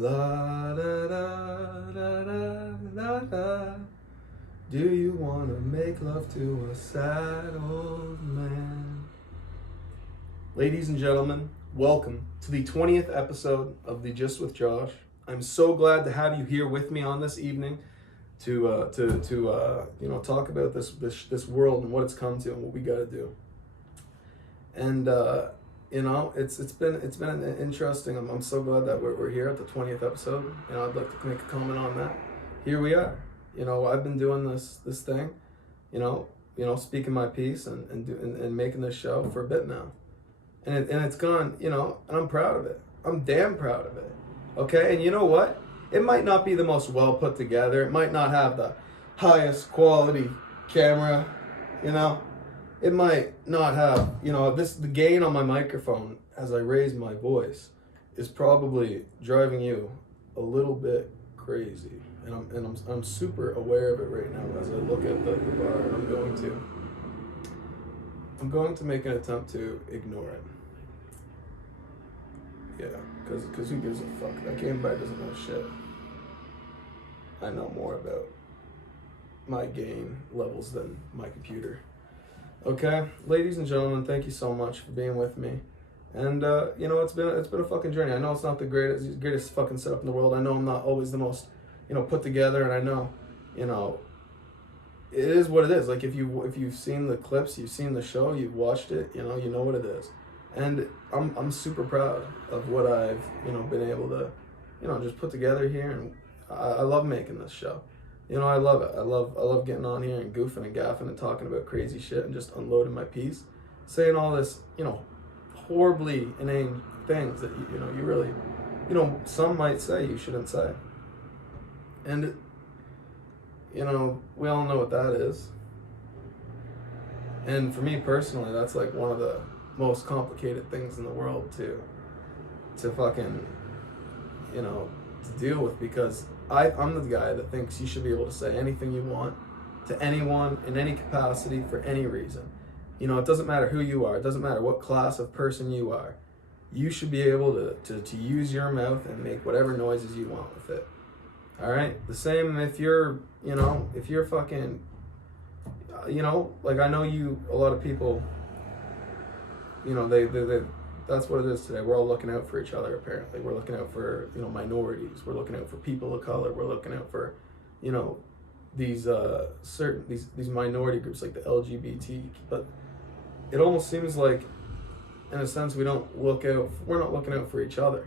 La da da da da da da. Do you wanna make love to a sad old man? Ladies and gentlemen, welcome to the 20th episode of the Just with Josh. I'm so glad to have you here with me on this evening to talk about this world and what it's come to and what we got to do. And it's been interesting. I'm so glad that we're here at the 20th episode. I'd like to make a comment on that. Here we are. I've been doing this thing, speaking my piece and making this show for a bit now, and it's gone, and I'm proud of it. I'm damn proud of it. Okay, and you know what? It might not be the most well put together. It might not have the highest quality camera. It might not have, the gain on my microphone as I raise my voice is probably driving you a little bit crazy. And I'm super aware of it right now as I look at the bar, and I'm going to make an attempt to ignore it. Yeah, because who gives a fuck? That game bar doesn't know shit. I know more about my gain levels than my computer. Okay, ladies and gentlemen, thank you so much for being with me. And it's been a fucking journey. I know it's not the greatest fucking setup in the world. I know I'm not always the most put together, and I know it is what it is. Like if you've seen the clips, you've seen the show, you've watched it, you know what it is. And I'm super proud of what I've been able to just put together here, and I love making this show. I love it. I love getting on here and goofing and gaffing and talking about crazy shit and just unloading my piece, saying all this, horribly inane things that you really, some might say you shouldn't say. And we all know what that is. And for me personally, that's like one of the most complicated things in the world to fucking to deal with, because I'm the guy that thinks you should be able to say anything you want to anyone in any capacity for any reason. It doesn't matter who you are. It doesn't matter what class of person you are. You should be able to use your mouth and make whatever noises you want with it. All right? The same if you're fucking, like I know a lot of people, they that's what it is today. We're all looking out for each other, apparently. We're looking out for, minorities. We're looking out for people of color. We're looking out for, these these minority groups like the LGBT. But it almost seems like, in a sense, we're not looking out for each other.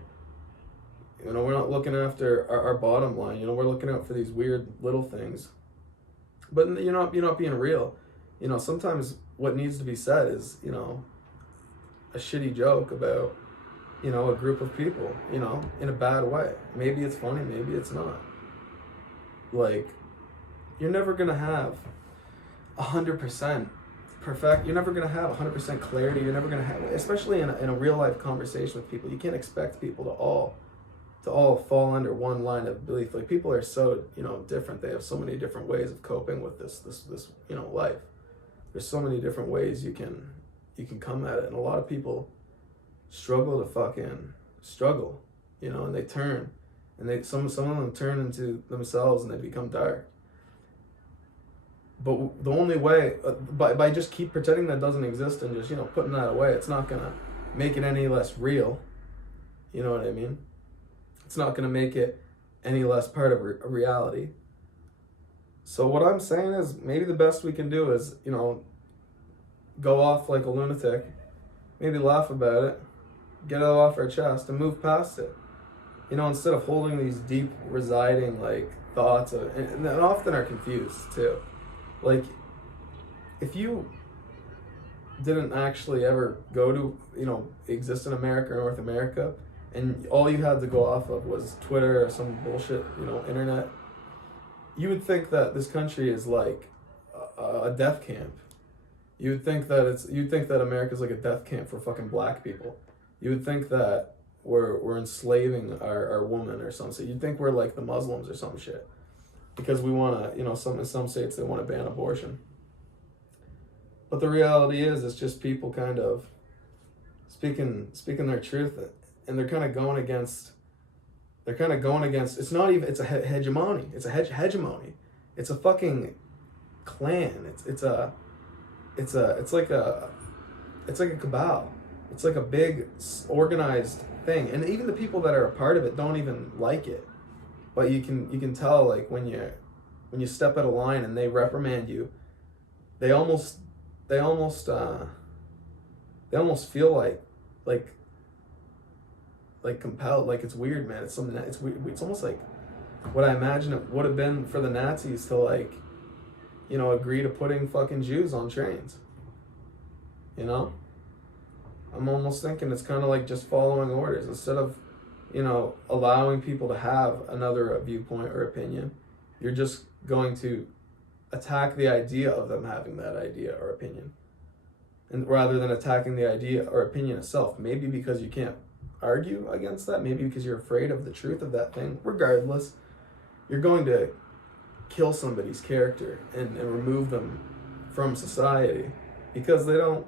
We're not looking after our bottom line. We're looking out for these weird little things. But you're not being real. Sometimes what needs to be said is, a shitty joke about, a group of people, in a bad way. Maybe it's funny, maybe it's not. Like, you're never gonna have 100% perfect. You're never gonna have 100% clarity. You're never gonna have, especially in a real life conversation with people. You can't expect people to all fall under one line of belief. Like, people are so different. They have so many different ways of coping with this life. There's so many different ways you can come at it, and a lot of people struggle to fucking struggle, and they turn, and some of them turn into themselves, and they become dark. But the only way, by just keep pretending that doesn't exist and just putting that away, it's not gonna make it any less real. You know what I mean? It's not gonna make it any less part of reality. So what I'm saying is, maybe the best we can do is go off like a lunatic, maybe laugh about it, get it off our chest, and move past it. Instead of holding these deep residing like thoughts, and often are confused too. Like, if you didn't actually ever go to exist in America or North America, and all you had to go off of was Twitter or some bullshit internet, you would think that this country is like a death camp. You'd think that America's like a death camp for fucking black people. You would think that we're enslaving our woman or something. You'd think we're like the Muslims or some shit, because we want to, in some states they want to ban abortion. But the reality is, it's just people kind of speaking their truth, and they're kind of going against They're kind of going against. It's not even. It's a hegemony. It's a hegemony. It's a fucking clan. It's like a cabal. It's like a big organized thing, and even the people that are a part of it don't even like it. But you can tell, like, when you step out of line and they reprimand you, they almost feel like compelled. Like, it's weird, man. It's something that it's weird. It's almost like what I imagine it would have been for the Nazis to, like, agree to putting fucking Jews on trains. I'm almost thinking it's kind of like just following orders instead of, allowing people to have another viewpoint or opinion. You're just going to attack the idea of them having that idea or opinion, and rather than attacking the idea or opinion itself. Maybe because you can't argue against that. Maybe because you're afraid of the truth of that thing. Regardless, you're going to kill somebody's character and remove them from society because they don't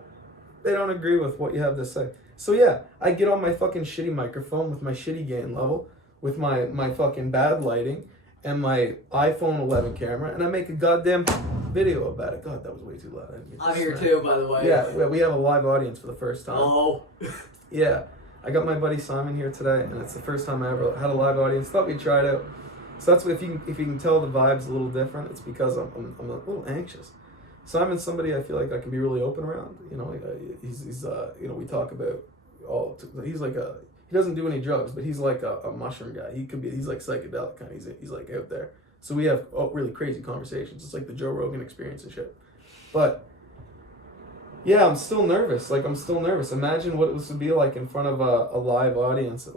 agree with what you have to say. So yeah, I get on my fucking shitty microphone with my shitty gain level, with my fucking bad lighting, and my iPhone 11 camera, and I make a goddamn video about it. God, that was way too loud. I'm here too, by the way. Yeah, we have a live audience for the first time. Oh. Yeah, I got my buddy Simon here today, and it's the first time I ever had a live audience. Thought we'd try it out. So that's what, if you can tell the vibe's a little different, it's because I'm a little anxious. Simon's somebody I feel like I can be really open around. He's we talk about he's like he doesn't do any drugs, but he's like a mushroom guy. He's like psychedelic kind. He's like out there. So we have really crazy conversations. It's like the Joe Rogan experience and shit. But yeah, I'm still nervous. Imagine what this would be like in front of a live audience, of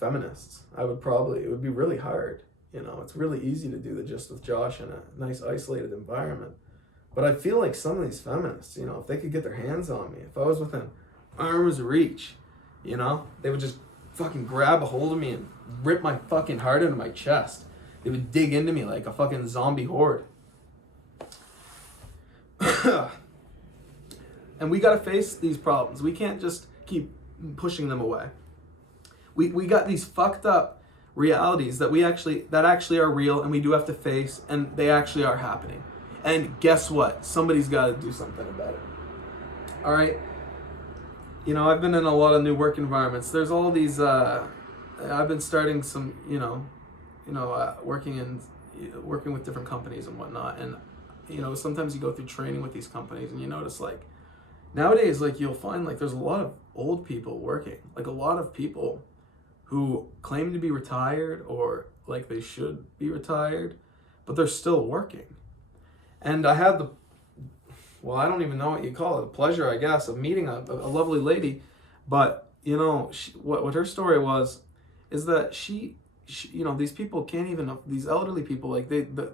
feminists. It would be really hard. It's really easy to do the Just with Josh in a nice isolated environment. But I feel like some of these feminists, if they could get their hands on me, if I was within arm's reach, they would just fucking grab a hold of me and rip my fucking heart into my chest. They would dig into me like a fucking zombie horde. And we gotta face these problems. We can't just keep pushing them away. We got these fucked up realities that actually are real, and we do have to face, and they actually are happening. And guess what? Somebody's got to do something about it. All right. I've been in a lot of new work environments. There's all these. I've been starting some. Working with different companies and whatnot. And sometimes you go through training with these companies, and you notice like nowadays, like you'll find like there's a lot of old people working. Like a lot of people who claim to be retired or like they should be retired, but they're still working. And I had I don't even know what you call it, the pleasure, I guess, of meeting a lovely lady. But, what her story was, is that she these people can't even, these elderly people, like the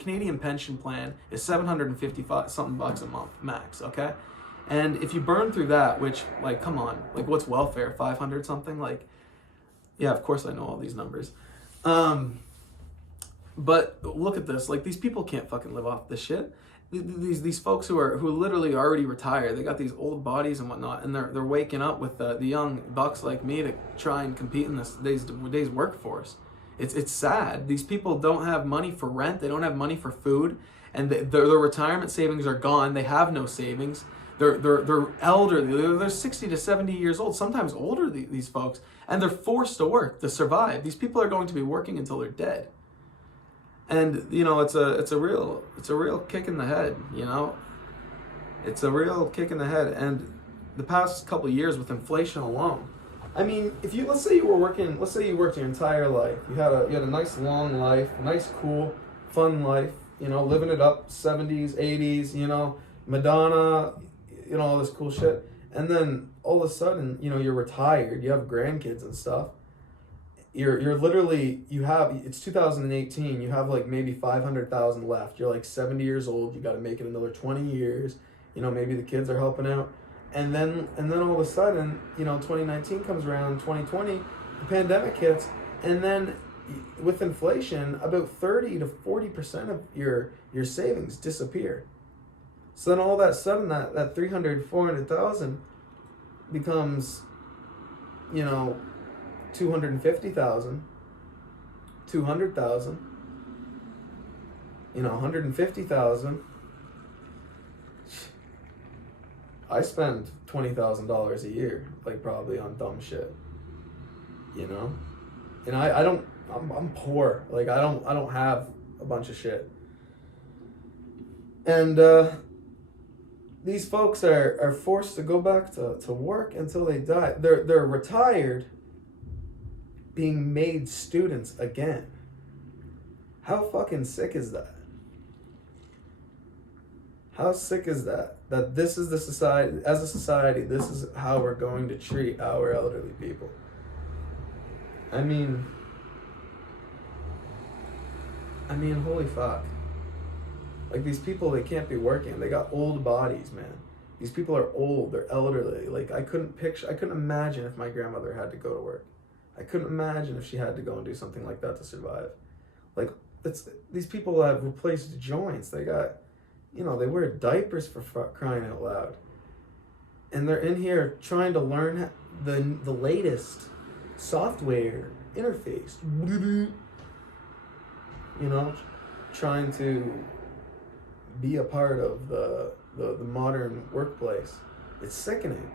Canadian pension plan is $755 something bucks a month, max, okay? And if you burn through that, which, like, come on, like, what's welfare, 500 something? Like, yeah, of course I know all these numbers. But look at this, like these people can't fucking live off this shit. These folks who literally already retired, they got these old bodies and whatnot, and they're waking up with the young bucks like me to try and compete in this day's workforce. It's sad. These people don't have money for rent, they don't have money for food, and their retirement savings are gone. They have no savings. They're elderly. They're 60 to 70 years old, sometimes older. These folks, and they're forced to work to survive. These people are going to be working until they're dead. And it's a real kick in the head. It's a real kick in the head. And the past couple of years with inflation alone, I mean, let's say you worked your entire life. You had a nice long life, a nice cool fun life. Living it up, 70s, 80s. Madonna, all this cool shit. And then all of a sudden, you're retired. You have grandkids and stuff. You're literally, it's 2018, you have like maybe 500,000 left. You're like 70 years old, you got to make it another 20 years. Maybe the kids are helping out. And then all of a sudden, 2019 comes around, 2020, the pandemic hits, and then with inflation, about 30 to 40% of your savings disappear. So then all of that sudden, that 300, 400,000 becomes, $250,000, $200,000, $150,000. I spend $20,000 a year, like, probably on dumb shit, and I'm poor. Like, I don't have a bunch of shit. And these folks are forced to go back to work until they die. They're retired, being made students again. How fucking sick is that? How sick is that? That this is the society, as a society, this is how we're going to treat our elderly people. I mean, holy fuck. Like, these people, they can't be working. They got old bodies, man. These people are old. They're elderly. Like, I couldn't imagine if my grandmother had to go to work. I couldn't imagine if she had to go and do something like that to survive. Like, these people have replaced joints. They got, they wear diapers for crying out loud. And they're in here trying to learn the latest software interface. Trying to be a part of the modern workplace. It's sickening.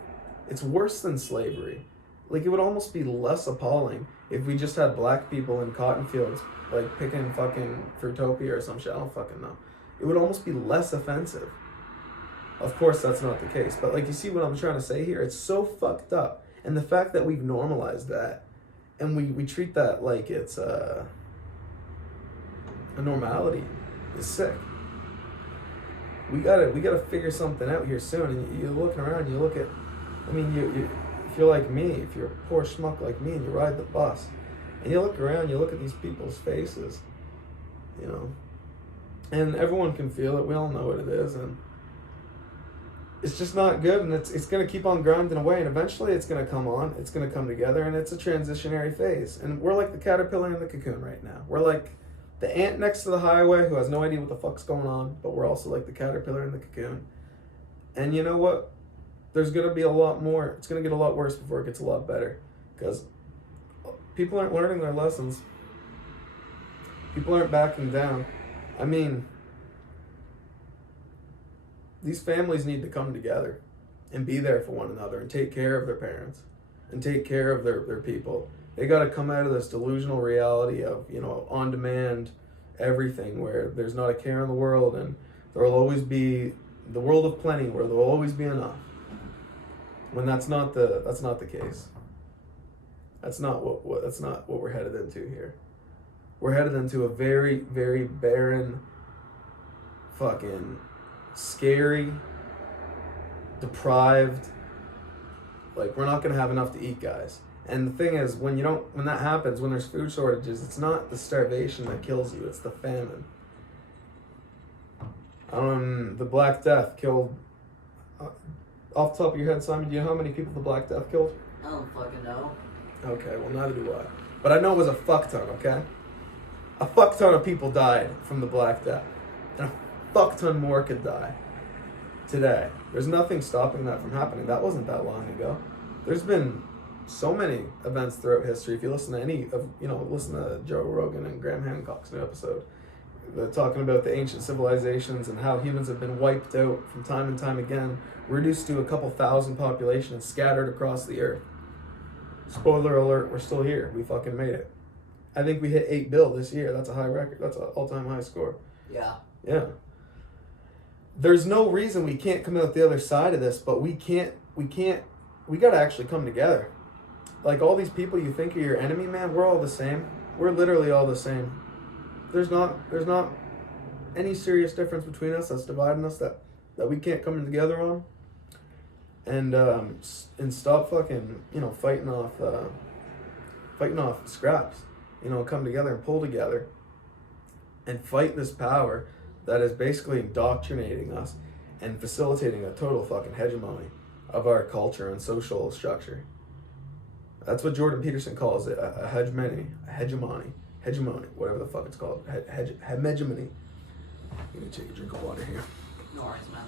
It's worse than slavery. Like, it would almost be less appalling if we just had black people in cotton fields, like, picking fucking Fruitopia or some shit. I don't fucking know. It would almost be less offensive. Of course, that's not the case. But, like, you see what I'm trying to say here? It's so fucked up. And the fact that we've normalized that, and we treat that like it's a normality, is sick. We gotta figure something out here soon. And you're looking around, you look at, if you're like me, if you're a poor schmuck like me and you ride the bus, and you look around, you look at these people's faces, and everyone can feel it. We all know what it is, and it's just not good, and it's going to keep on grinding away, and eventually it's going to come on, it's going to come together, and it's a transitionary phase. And we're like the caterpillar in the cocoon right now. We're like the ant next to the highway who has no idea what the fuck's going on, but we're also like the caterpillar in the cocoon. And you know what? There's going to be a lot more. It's going to get a lot worse before it gets a lot better, because people aren't learning their lessons. People aren't backing down. These families need to come together and be there for one another and take care of their parents and take care of their people. They got to come out of this delusional reality of, on-demand everything, where there's not a care in the world, and there will always be the world of plenty where there will always be enough. When that's not the case. That's not what we're headed into here. We're headed into a very, very barren, fucking scary, deprived, like, we're not going to have enough to eat, guys. And the thing is, when that happens, when there's food shortages, it's not the starvation that kills you, it's the famine. The Black Death killed, off the top of your head, Simon, do you know how many people the Black Death killed? I don't fucking know. Okay, well, neither do I. But I know it was a fuck ton, okay? A fuck ton of people died from the Black Death. And a fuck ton more could die today. There's nothing stopping that from happening. That wasn't that long ago. There's been so many events throughout history. If you listen to listen to Joe Rogan and Graham Hancock's new episode, they're talking about the ancient civilizations and how humans have been wiped out from time and time again, reduced to a couple thousand population and scattered across the earth. Spoiler alert, we're still here. We fucking made it. I think we hit 8 billion this year. That's a high record. That's an all-time high score. Yeah. Yeah. There's no reason we can't come out the other side of this, but we gotta actually come together. Like, all these people you think are your enemy, man, we're all the same. We're literally all the same. There's not any serious difference between us that's dividing us that we can't come together on. And stop fucking, fighting off scraps. Come together and pull together and fight this power that is basically indoctrinating us and facilitating a total fucking hegemony of our culture and social structure. That's what Jordan Peterson calls it, a hegemony, whatever the fuck it's called, hegemony. You need to take a drink of water here. No worries, man.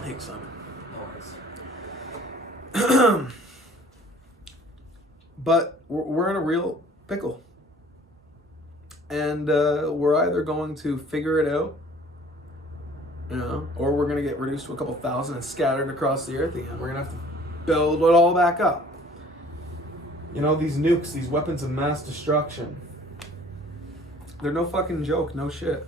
Thanks, Simon. No worries. But we're in a real pickle. And we're either going to figure it out, or we're going to get reduced to a couple thousand and scattered across the earth again. We're going to have to build it all back up. These nukes, these weapons of mass destruction, they're no fucking joke, no shit.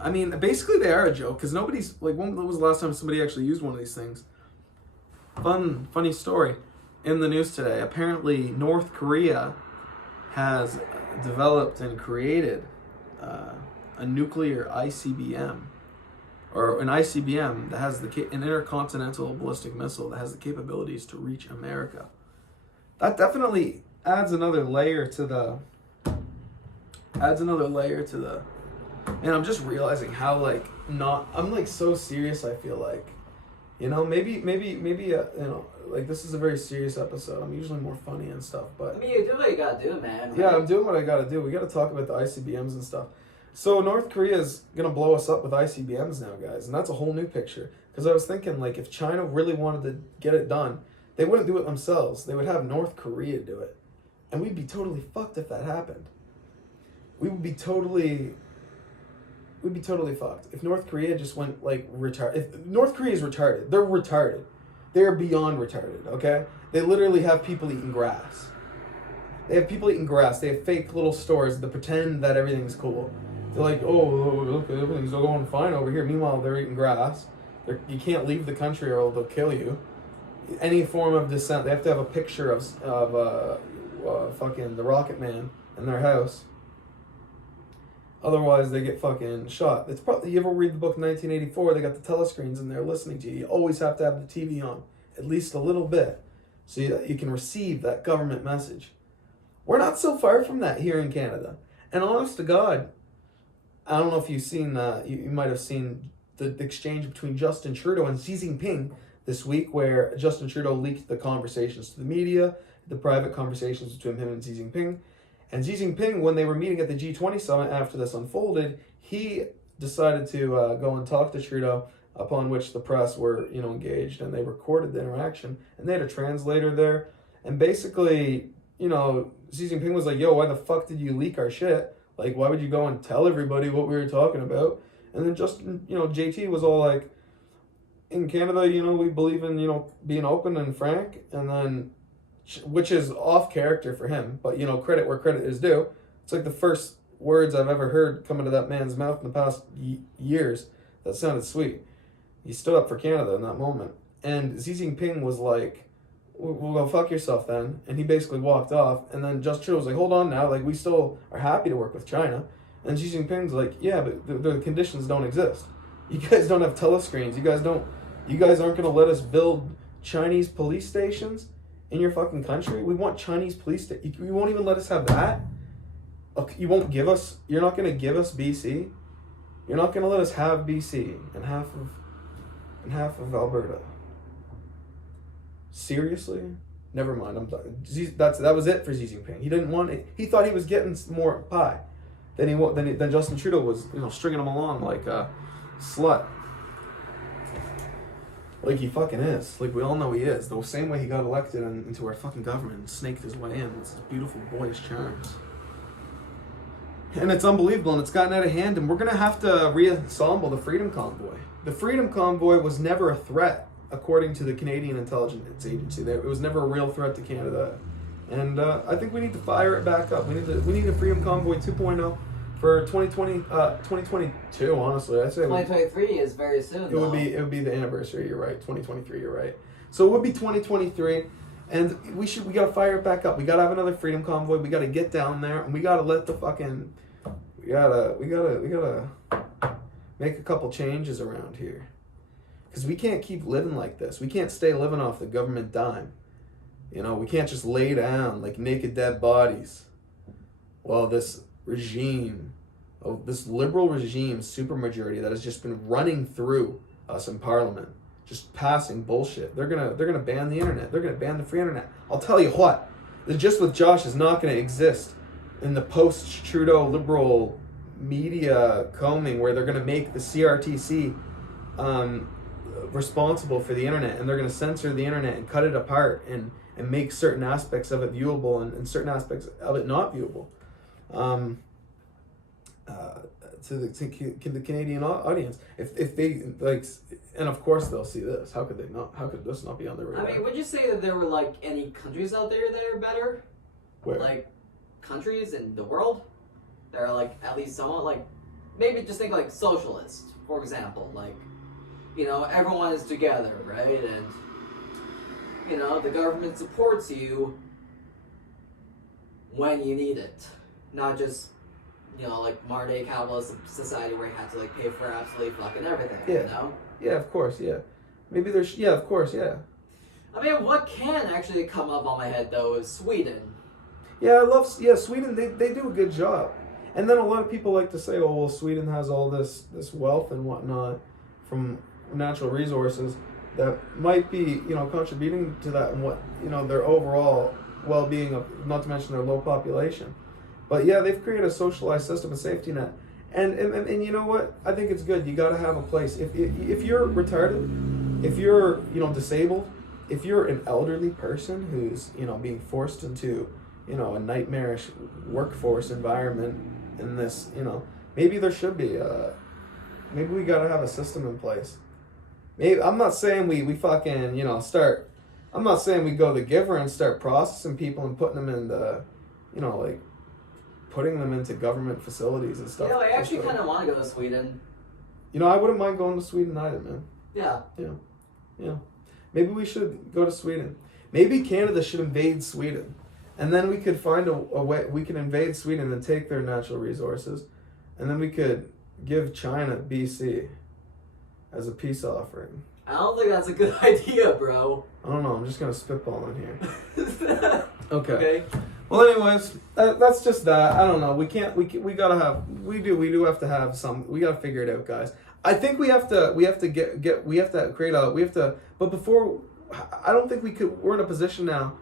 I mean, basically they are a joke, because nobody's, like, when was the last time somebody actually used one of these things? Funny story in the news today. Apparently North Korea has developed and created a nuclear ICBM, or an ICBM that has an intercontinental ballistic missile that has the capabilities to reach America. That definitely adds another layer to the. And I'm just realizing how I'm so serious. I feel like, maybe this is a very serious episode. I'm usually more funny and stuff, but I mean, you do what you gotta do, man. Right? Yeah, I'm doing what I gotta do. We gotta talk about the ICBMs and stuff. So North Korea is gonna blow us up with ICBMs now, guys, and that's a whole new picture. Because I was thinking, if China really wanted to get it done, they wouldn't do it themselves. They would have North Korea do it, and we'd be totally fucked if that happened. We'd be totally fucked if North Korea just went retarded. If North Korea is retarded, they're retarded. They're beyond retarded. Okay, they literally have people eating grass. They have fake little stores that pretend that everything's cool. They're like, oh, look, everything's going fine over here. Meanwhile, they're eating grass. You can't leave the country or they'll kill you. Any form of dissent, they have to have a picture of fucking the Rocket Man in their house. Otherwise, they get fucking shot. It's probably, you ever read the book 1984? They got the telescreens and they're listening to you. You always have to have the TV on, at least a little bit, so you can receive that government message. We're not so far from that here in Canada. And honest to God, I don't know if you've seen, you might have seen the exchange between Justin Trudeau and Xi Jinping this week, where Justin Trudeau leaked the conversations to the media, the private conversations between him and Xi Jinping. And Xi Jinping, when they were meeting at the G20 summit after this unfolded, he decided to go and talk to Trudeau, upon which the press were, engaged, and they recorded the interaction, and they had a translator there. And basically, Xi Jinping was like, yo, why the fuck did you leak our shit? Like, why would you go and tell everybody what we were talking about? And then Justin, JT was all like, in Canada, we believe in, being open and frank, and then, which is off character for him, but credit where credit is due. It's like the first words I've ever heard come into that man's mouth in the past years that sounded sweet. He stood up for Canada in that moment, and Xi Jinping was like, "Well, go fuck yourself then," and he basically walked off. And then Justin Trudeau was like, "Hold on now, we still are happy to work with China." And Xi Jinping's like, "Yeah, but the conditions don't exist. You guys don't have telescreens. You guys aren't gonna let us build Chinese police stations in your fucking country. We want Chinese police. You won't even let us have that. Okay, you're not going to give us BC. You're not going to let us have BC and half of Alberta. Seriously? Never mind. I'm done. That was it for Xi Jinping. He didn't want it. He thought he was getting more pie. Then Justin Trudeau was stringing him along like a slut. Like he fucking is. Like we all know he is. The same way he got elected into our fucking government and snaked his way in with his beautiful boyish charms. And it's unbelievable, and it's gotten out of hand, and we're going to have to reassemble the Freedom Convoy. The Freedom Convoy was never a threat, according to the Canadian Intelligence Agency. It was never a real threat to Canada. And I think we need to fire it back up. We need a Freedom Convoy 2.0 for 2022, honestly. I'd say 2023 is very soon. It would be the anniversary, you're right. 2023, you're right. So it would be 2023. And we gotta fire it back up. We gotta have another Freedom Convoy. We gotta get down there, and we gotta let the fucking we gotta make a couple changes around here. Because we can't keep living like this. We can't stay living off the government dime. We can't just lay down like naked dead bodies while this liberal regime supermajority that has just been running through us in Parliament, just passing bullshit. They're gonna ban the internet. They're gonna ban the free internet. I'll tell you what, the Just With Josh is not gonna exist in the post-Trudeau liberal media combing where they're gonna make the CRTC responsible for the internet, and they're gonna censor the internet and cut it apart and and make certain aspects of it viewable and certain aspects of it not viewable. To the Canadian audience, if they like, and of course they'll see this. How could they not? How could this not be on their radar? I mean, would you say that there were like any countries out there that are better? Where? Like countries in the world that are like at least somewhat like, maybe just think like socialist, for example. Like, you know, everyone is together, right? And you know, the government supports you when you need it, not just, you know, like modern day capitalist society where you have to like pay for absolutely fucking everything. Yeah. You know? Yeah, of course, yeah. Maybe there's, yeah, of course, yeah. I mean, what can actually come up on my head though is Sweden. Yeah, I love, yeah, Sweden, they do a good job. And then a lot of people like to say, oh, well, Sweden has all this wealth and whatnot from natural resources that might be, you know, contributing to that and what, you know, their overall well-being of, not to mention their low population. But yeah, they've created a socialized system, a safety net. And you know what? I think it's good. You got to have a place. If you're retarded, if you're, you know, disabled, if you're an elderly person who's, you know, being forced into, you know, a nightmarish workforce environment in this, you know, maybe there should be maybe we got to have a system in place. Maybe, I'm not saying we fucking, you know, start, I'm not saying we go the giver and start processing people and putting them in the, you know, like, putting them into government facilities and stuff. Yeah, I actually kind of want to go to Sweden. You know, I wouldn't mind going to Sweden either, man. Yeah. Yeah. Maybe we should go to Sweden. Maybe Canada should invade Sweden. And then we could find a way, we could invade Sweden and take their natural resources. And then we could give China BC as a peace offering. I don't think that's a good idea, bro. I don't know, I'm just going to spitball in here. Okay. Well, anyways, that's just that. I don't know. We gotta have. We do have to have some. We gotta figure it out, guys. I think we have to create a. We have to. But before, I don't think we could. We're in a position now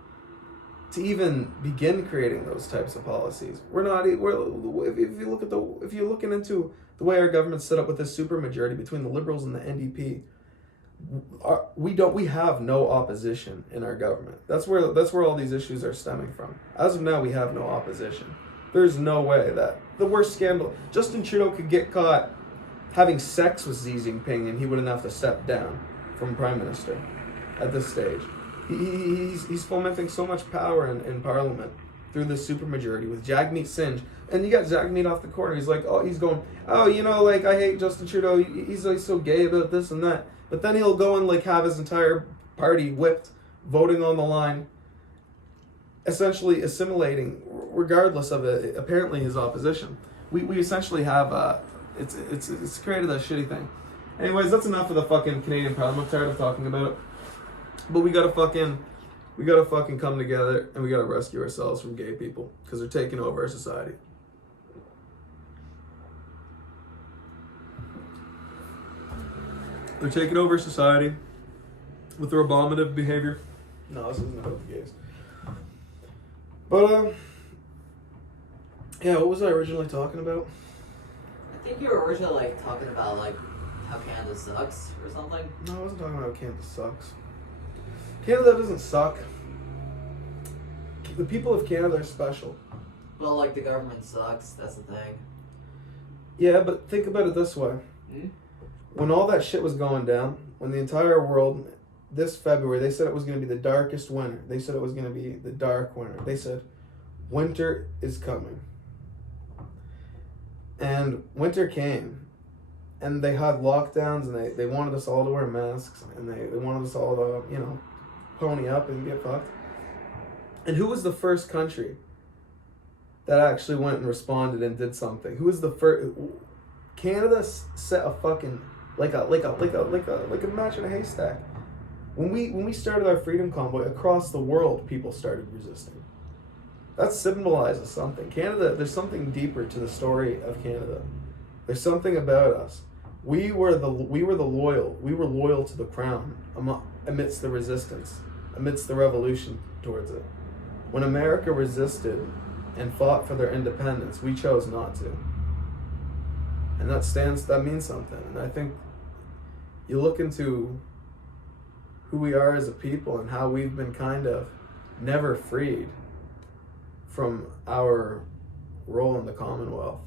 to even begin creating those types of policies. We're not. If you're looking into the way our government's set up with this supermajority between the Liberals and the NDP. We have no opposition in our government. That's where all these issues are stemming from. As of now, we have no opposition. There's no way that the worst scandal, Justin Trudeau could get caught having sex with Xi Jinping and he wouldn't have to step down from Prime Minister at this stage. He's fomenting so much power in Parliament through this supermajority with Jagmeet Singh. And you got Jagmeet off the corner. He's like, oh, he's going, oh, you know, like, I hate Justin Trudeau. He's like so gay about this and that. But then he'll go and like have his entire party whipped, voting on the line, essentially assimilating, regardless of it, apparently his opposition. We essentially have it's created a shitty thing. Anyways, that's enough of the fucking Canadian Parliament. I'm tired of talking about it. But we gotta fucking come together and we gotta rescue ourselves from gay people because they're taking over our society. They're taking over society with their abominative behavior. No, this isn't about the gays. But, yeah, what was I originally talking about? I think you were originally like talking about like how Canada sucks or something. No, I wasn't talking about Canada sucks. Canada doesn't suck. The people of Canada are special. Well, like the government sucks, that's the thing. Yeah, but think about it this way. When all that shit was going down, when the entire world, this February, they said it was going to be the darkest winter. They said it was going to be the dark winter. They said, winter is coming. And winter came. And they had lockdowns, and they wanted us all to wear masks, and they wanted us all to, you know, pony up and get fucked. And who was the first country that actually went and responded and did something? Who was the first? Canada set a fucking like a match in a haystack. When we started our freedom convoy across the world, people started resisting. That symbolizes something. Canada, there's something deeper to the story of Canada. There's something about us. We were loyal to the crown amidst the resistance, amidst the revolution towards it. When America resisted and fought for their independence, we chose not to. And that means something. And I think you look into who we are as a people and how we've been kind of never freed from our role in the Commonwealth.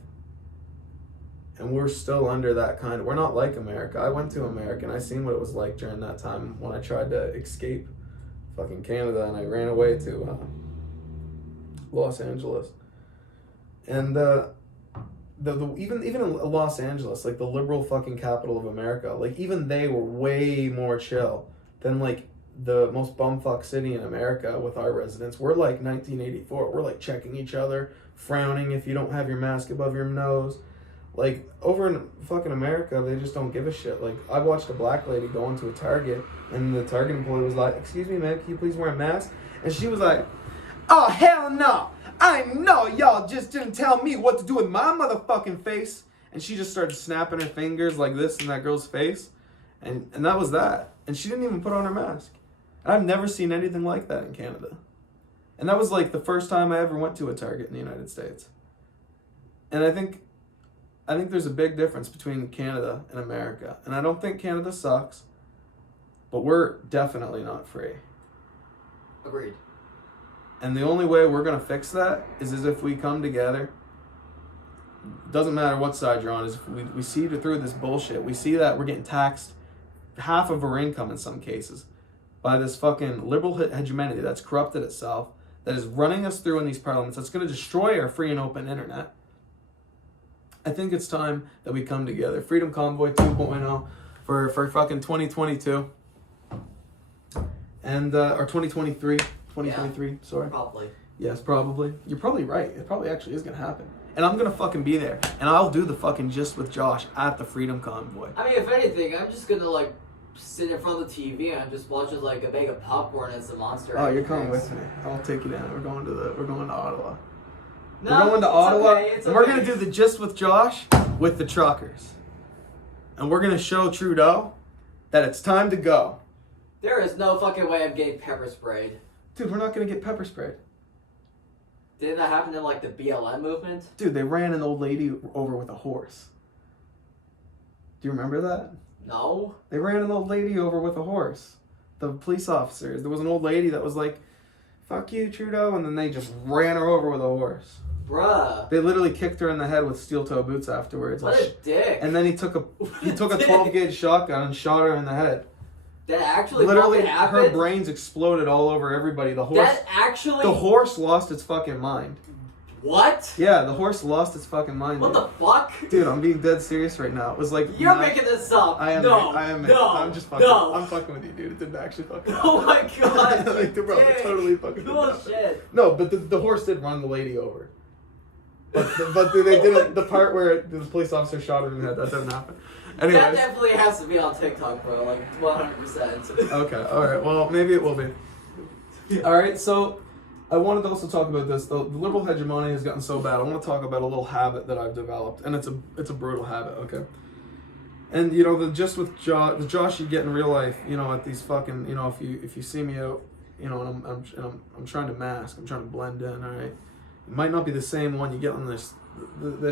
And we're still under that kind of, we're not like America. I went to America and I seen what it was like during that time when I tried to escape fucking Canada and I ran away to Los Angeles. And even in Los Angeles, like the liberal fucking capital of America, like even they were way more chill than like the most bumfuck city in America with our residents. We're like 1984. We're like checking each other, frowning if you don't have your mask above your nose. Like over in fucking America, they just don't give a shit. Like I watched a black lady go into a Target and the Target employee was like, "Excuse me, ma'am, can you please wear a mask?" And she was like, "Oh, hell no. I know y'all just didn't tell me what to do with my motherfucking face." And she just started snapping her fingers like this in that girl's face. And that was that. And she didn't even put on her mask. And I've never seen anything like that in Canada. And that was like the first time I ever went to a Target in the United States. And I think there's a big difference between Canada and America. And I don't think Canada sucks, but we're definitely not free. Agreed. And the only way we're going to fix that is as if we come together. Doesn't matter what side you're on, is if we see through this bullshit. We see that we're getting taxed half of our income in some cases by this fucking liberal hegemony that's corrupted itself, that is running us through in these parliaments, that's going to destroy our free and open internet. I think it's time that we come together. Freedom Convoy 2.0 for fucking 2022. And, or 2023. 2023, yeah, sorry. Probably. Yes, probably. You're probably right. It probably actually is going to happen. And I'm going to fucking be there. And I'll do the fucking Just with Josh at the Freedom Convoy. I mean, if anything, I'm just going to, like, sit in front of the TV and just watch like a bag of popcorn and some Monster. Oh, you're coming with me. I'll take you down. We're going to Ottawa. No, we're going to Ottawa, okay, and we're going to do the Just with Josh with the truckers. And we're going to show Trudeau that it's time to go. There is no fucking way I'm getting pepper sprayed. Dude, we're not going to get pepper sprayed. Didn't that happen in like the BLM movement? Dude, they ran an old lady over with a horse. Do you remember that? No. They ran an old lady over with a horse. The police officers. There was an old lady that was like, "Fuck you, Trudeau," and then they just ran her over with a horse. Bruh. They literally kicked her in the head with steel-toe boots afterwards. What a dick. And then he took a 12-gauge shotgun and shot her in the head. That actually literally fucking happened? Her brains exploded all over everybody. The horse lost its fucking mind. What? Yeah, the horse lost its fucking mind. What dude. the fuck? Dude, I'm being dead serious right now. It was like you're making this up. I am. No. I am. No. I'm just fucking. No. I'm fucking with you, dude. It didn't actually fucking. Oh my god. Like, bro, it totally fucking. Bullshit. No, but the horse did run the lady over. But they didn't. The part where the police officer shot her in the head, that didn't happen. Anyways. That definitely has to be on TikTok, bro. Like 100%. Okay. All right. Well, maybe it will be. All right. So, I wanted to also talk about this. The liberal hegemony has gotten so bad. I want to talk about a little habit that I've developed, and it's a brutal habit. Okay. And you know, the Josh you get in real life, you know, at these fucking, you know, if you see me out, you know, and I'm trying to mask, I'm trying to blend in. All right. It might not be the same one you get on this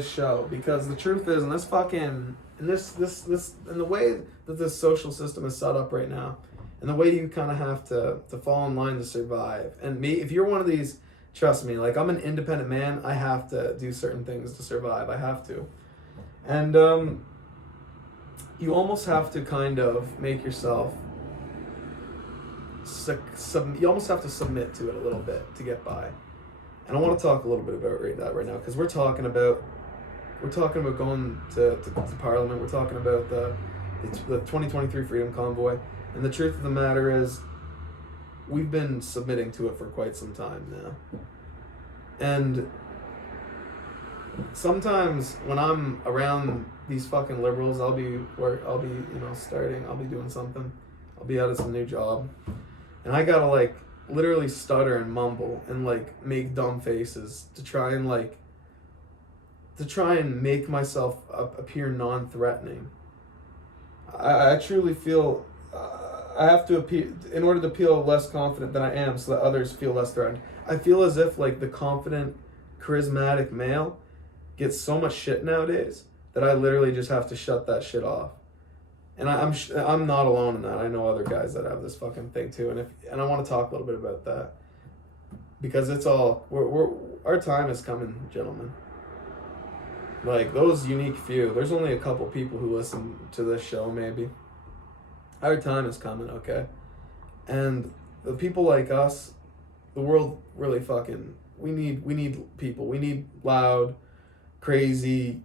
show, because the truth is, in this fucking in the way that this social system is set up right now, and the way you kind of have to fall in line to survive. And me, if you're one of these, trust me, like I'm an independent man, I have to do certain things to survive. I have to. And you almost have to kind of make yourself you almost have to submit to it a little bit to get by. And I want to talk a little bit about that right now, because we're talking about going to Parliament. We're talking about the 2023 Freedom Convoy. And the truth of the matter is, we've been submitting to it for quite some time now. And sometimes when I'm around these fucking liberals, I'll be doing something. I'll be out of some new job. And I gotta like literally stutter and mumble and like make dumb faces to try and make myself appear non-threatening. I truly feel I have to appear, in order to feel less confident than I am, so that others feel less threatened. I feel as if like the confident, charismatic male gets so much shit nowadays that I literally just have to shut that shit off. And I'm not alone in that. I know other guys that have this fucking thing too, and I want to talk a little bit about that. because it's all our time is coming, gentlemen. Like those unique few, there's only a couple people who listen to this show, maybe. Our time is coming, okay? And the people like us, the world really fucking, we need people. We need loud, crazy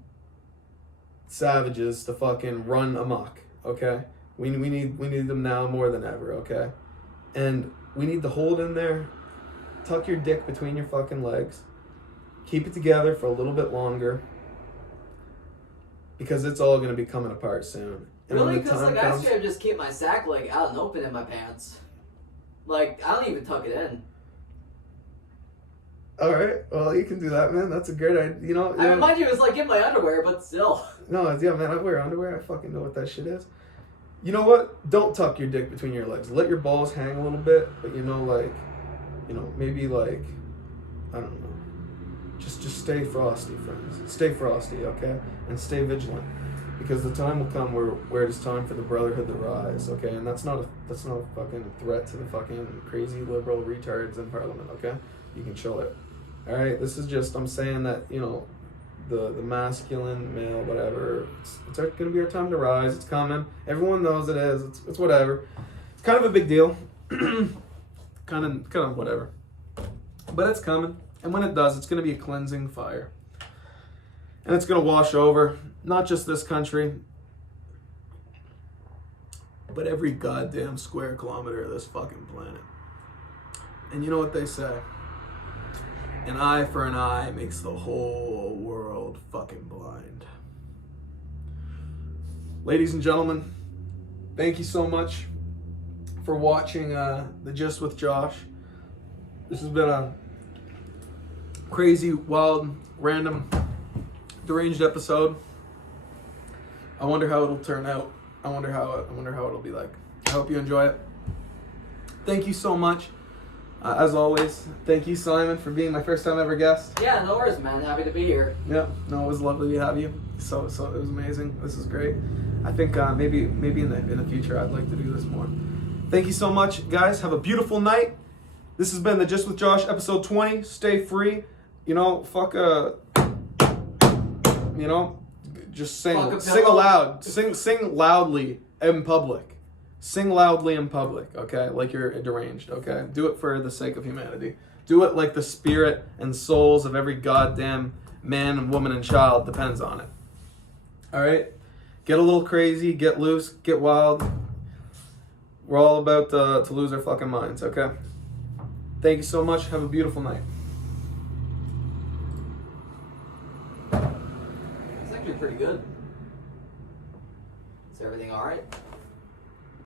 savages to fucking run amok, okay? We need them now more than ever, okay? And we need to hold in there, tuck your dick between your fucking legs, keep it together for a little bit longer, because it's all gonna be coming apart soon. And Really? when the Because time like I comes- straight up just keep my sack leg out and open in my pants. Like I don't even tuck it in. All right, well you can do that, man. That's a great idea. You know, I mean, mind you, it's like in my underwear, but still. no, yeah, man. I wear underwear. I fucking know what that shit is. You know what? Don't tuck your dick between your legs. Let your balls hang a little bit, but maybe like, I don't know. Just stay frosty, friends. Stay frosty, okay? And stay vigilant, because the time will come where it's time for the brotherhood to rise, okay? And that's not a fucking threat to the fucking crazy liberal retards in Parliament, okay? You can chill it. All right, this is just, I'm saying that, the masculine, male, whatever, it's going to be our time to rise. It's coming. Everyone knows it is. It's whatever. It's kind of a big deal. kind of whatever. But it's coming. And when it does, it's going to be a cleansing fire. And it's going to wash over not just this country, but every goddamn square kilometer of this fucking planet. And you know what they say? An eye for an eye makes the whole world fucking blind. Ladies and gentlemen, thank you so much for watching the Just with Josh. This has been a crazy, wild, random, deranged episode. I wonder how it'll turn out. I wonder how it'll be like. I hope you enjoy it. Thank you so much. As always, thank you, Simon, for being my first time ever guest. Yeah, no worries, man. Happy to be here. Yeah, no, it was lovely to have you. So it was amazing. This is great. I think maybe in the future I'd like to do this more. Thank you so much, guys. Have a beautiful night. This has been the Just with Josh episode 20. Stay free. Just sing aloud. Sing loudly in public. Sing loudly in public, okay? Like you're deranged, okay? Do it for the sake of humanity. Do it like the spirit and souls of every goddamn man and woman and child depends on it. All right? Get a little crazy, get loose, get wild. We're all about to lose our fucking minds, okay? Thank you so much. Have a beautiful night. It's actually pretty good. Is everything alright?